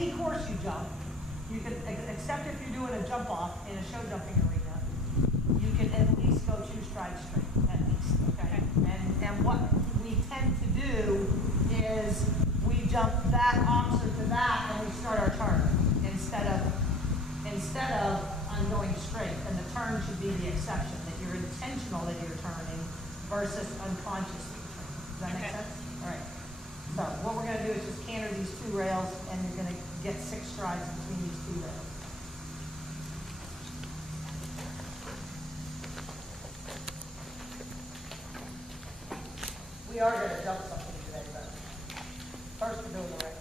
any course you jump, you can, except if you're doing a jump off in a show jumping arena, you can at least go 2 strides straight, at least, okay? And what we tend to do is we jump that opposite to that and we start our turn instead of on going straight. And the turn should be the exception, that you're intentional that you're turning versus unconsciously turning. Does that make sense? All right. So what we're going to do is just canter these 2 rails, and you're going to get 6 strides between these 2 rails. We are going to jump something today, but first we're doing the rails.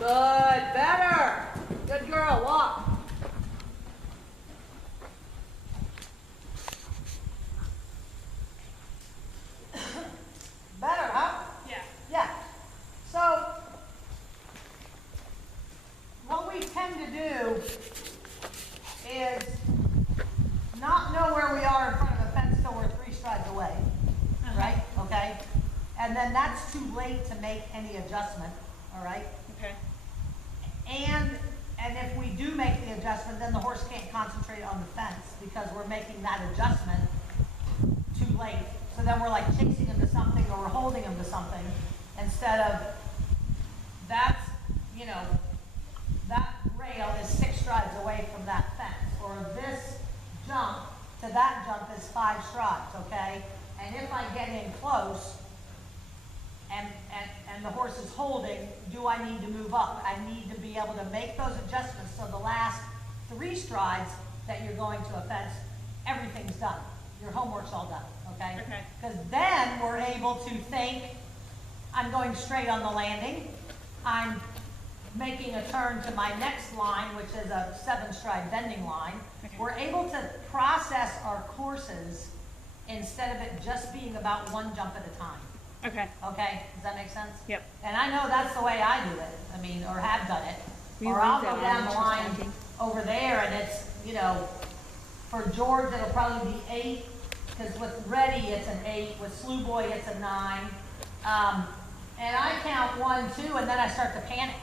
Good, better. Good girl, walk. Better, huh? Yeah. Yeah. So, what we tend to do is not know where we are in front of the fence till we're 3 strides away, right? Okay? And then that's too late to make any adjustment, all right? Okay. And if we do make the adjustment, then the horse can't concentrate on the fence because we're making that adjustment too late. So then we're like chasing him to something or we're holding him to something instead of that's, you know, that rail is 6 strides away from that fence, or this jump to that jump is 5 strides, okay? And if I get in close and the horse is holding, do I need to move up? I need to be able to make those adjustments so the last 3 strides that you're going to a fence, everything's done. Your homework's all done, okay? Okay. Because then we're able to think, I'm going straight on the landing, I'm making a turn to my next line, which is a 7-stride bending line. Okay. We're able to process our courses instead of it just being about 1 jump at a time. Okay. Okay, does that make sense? Yep. And I know that's the way I do it, I mean, or have done it. We Or like I'll that go down the one, line interesting. over there and it's, you know, for George, it'll probably be 8, because with Ready, it's an 8, with Slew Boy, it's a 9. And I count 1, 2, and then I start to panic.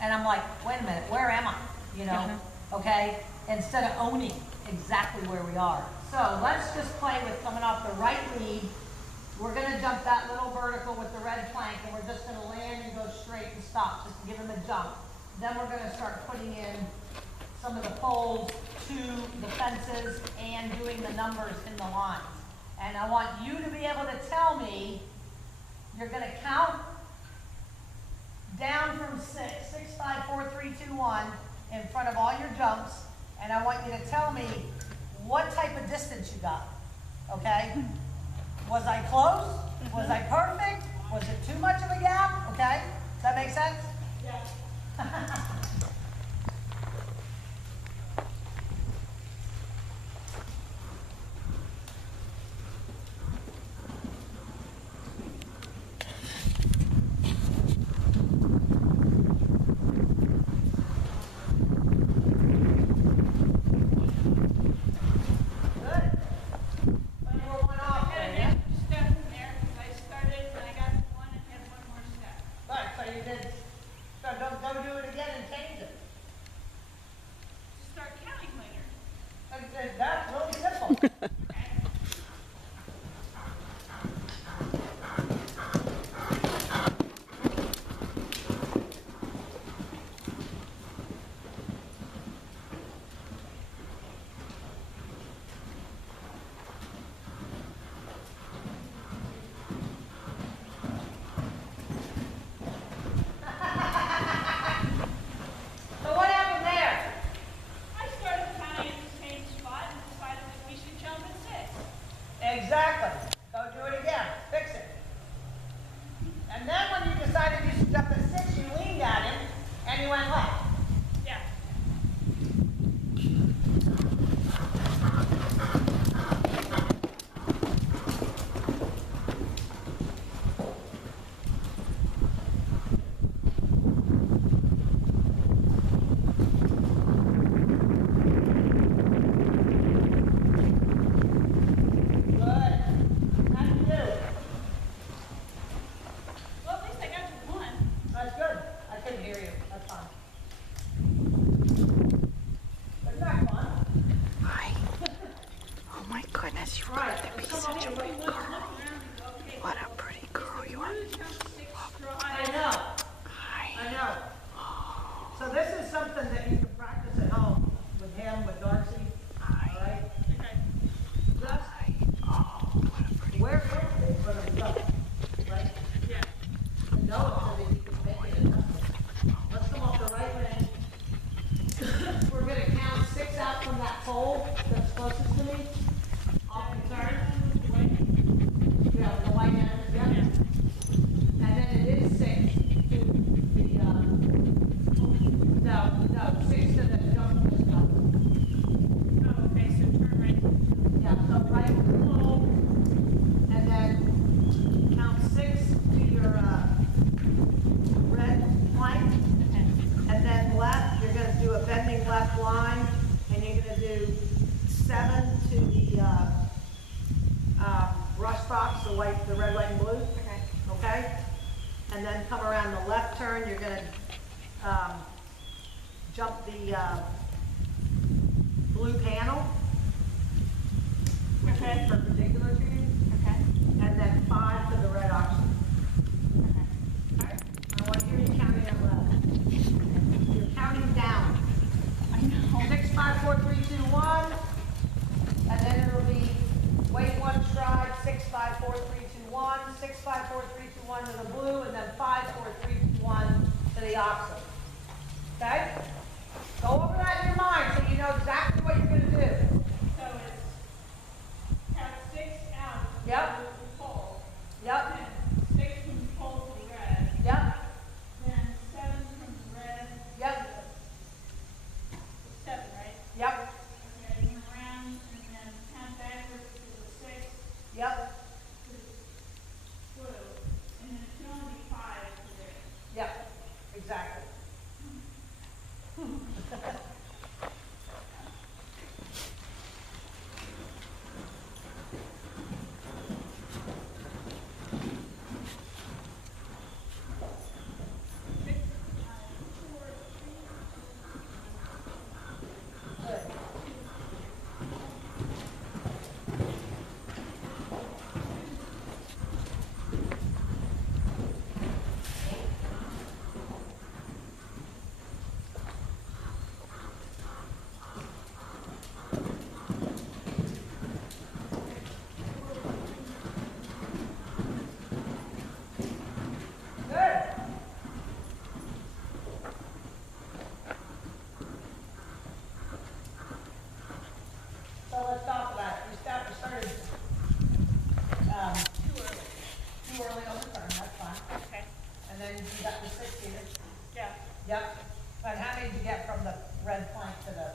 And I'm like, wait a minute, where am I? You know, okay? Instead of owning exactly where we are. So let's just play with coming off the right lead. We're gonna jump that little vertical with the red plank, and we're just gonna land and go straight and stop, just to give him a jump. Then we're gonna start putting in some of the poles to the fences and doing the numbers in the lines. And I want you to be able to tell me, you're gonna count down from 6, 6, 5, 4, 3, 2, 1 in front of all your jumps, and I want you to tell me what type of distance you got, okay? Was I close? Was I perfect? Was it too much of a gap? Okay, does that make sense? Yeah. That's really simple. So what happened there? I started counting at the same spot and decided that we should jump at 6. Exactly. Go do it again. Fix it. And then when you decided you should jump at 6, you leaned at him and you went left. Yeah. Good. How do you do? Well, at least I got to 1. That's good. I couldn't hear you. That's fine. Isn't that fun? Hi. Oh my goodness, you've got to be such a big girl. What a pretty girl you are. I know. Hi. I know. So this is something that you can practice at home with him, with Darcy. Hi. All right? Okay. Just Hi. Oh, what a pretty where is it going to go? Right? Yeah. And know it so that you can make it adjustment. Let's come off the right lane. We're going to count 6 out from that pole that's closest to me. Off the turn. Yeah, the white end. Yeah. And then it is 6 to the, no, 6 to the jump. Oh, okay, so turn right. Yeah, so right with the pole, and then count 6 to your red plank, and then left, you're gonna do a bending left line, and you're gonna do 7 to the brush box, the white, the red, white, and blue. Okay. Okay? And then come around the left turn, you're gonna jump the, blue panel, which Okay. is perpendicular to you, Okay. and then 5 to the red oxygen. Okay. Alright, I want to hear you counting out loud. You're counting down. I know. 6, 5, 4, 3, 2, 1. And then it'll be wait 1 stride, 6, 5, 4, 3, 2, 1. 6, 5, 4, 3, 2, 1 to the blue, and then 5, 4, 3, 2, 1 to the oxygen. Okay? Go over that in your mind so you know exactly what you're going to do. So it's count 6 out. Yep. To the pole. Yep. Then 6 from the pole to the red. Yep. Then 7 from the red. Yep. To the 7, right? Yep. Okay, and around, and then count backwards to the 6, Yep. to the blue, and then it can only be 5 to the red. Yep. Exactly. Good. Good. So let's talk about it. You started too early on the turn, that's fine. Okay. And then you got the 6 here. Yeah. Yep. But how many did you get from the red plank to the,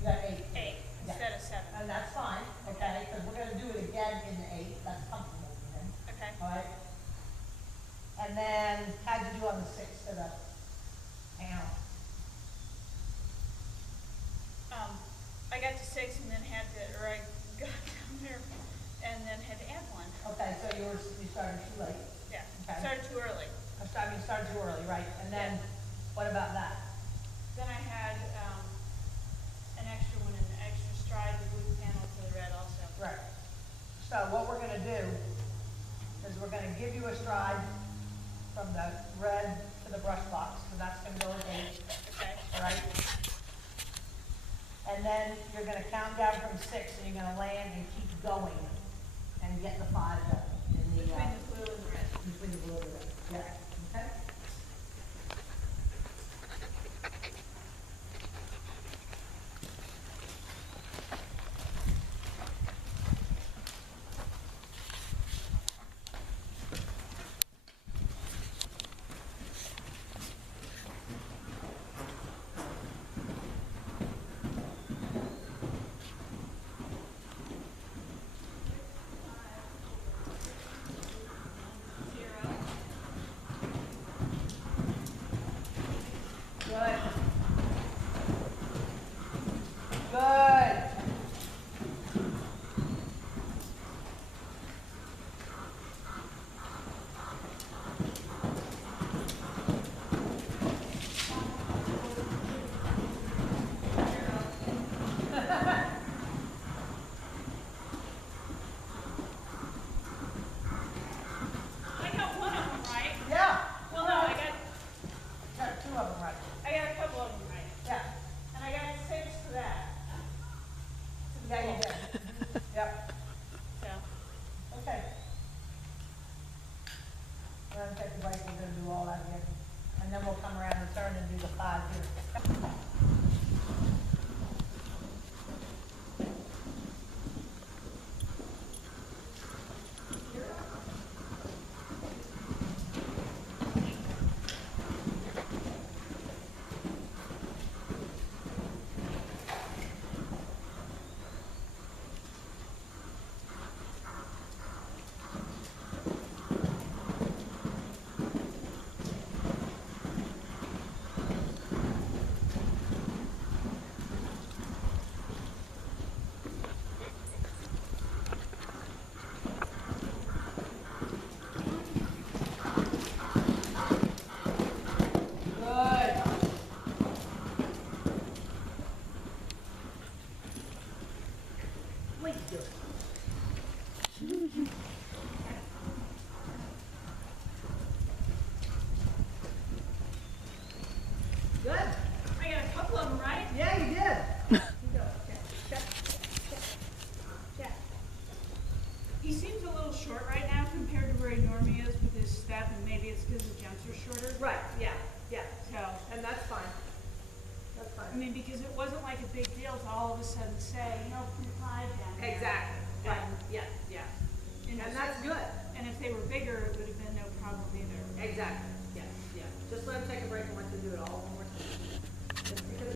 you got 8? 8 Yeah. instead of 7. And that's fine, okay, because we're gonna do it again in the 8, that's comfortable for him, Okay. all right? And then, how'd you do on the 6 to the panel? I got to 6 and then had to, or I got down there and then had to add 1. Okay, so you started too late. Yeah. Okay. Started too early. You started too early, right? And then, what about that? Then I had an extra one, an extra stride, the blue panel to the red also. Right. So what we're gonna do is we're gonna give you a stride from the red to the brush box, so that's gonna go at 8, Okay. all right? And then you're gonna count down from 6, and you're gonna land and keep going, and get the 5 done in the, Between the blue and the red. between the blue and the red. Yeah, okay? short right now compared to where he normally is with his step, and maybe it's because the jumps are shorter. Right, yeah, yeah, So, and that's fine. That's I fine. mean, because it wasn't like a big deal to all of a sudden say, 0.5 down there. Exactly.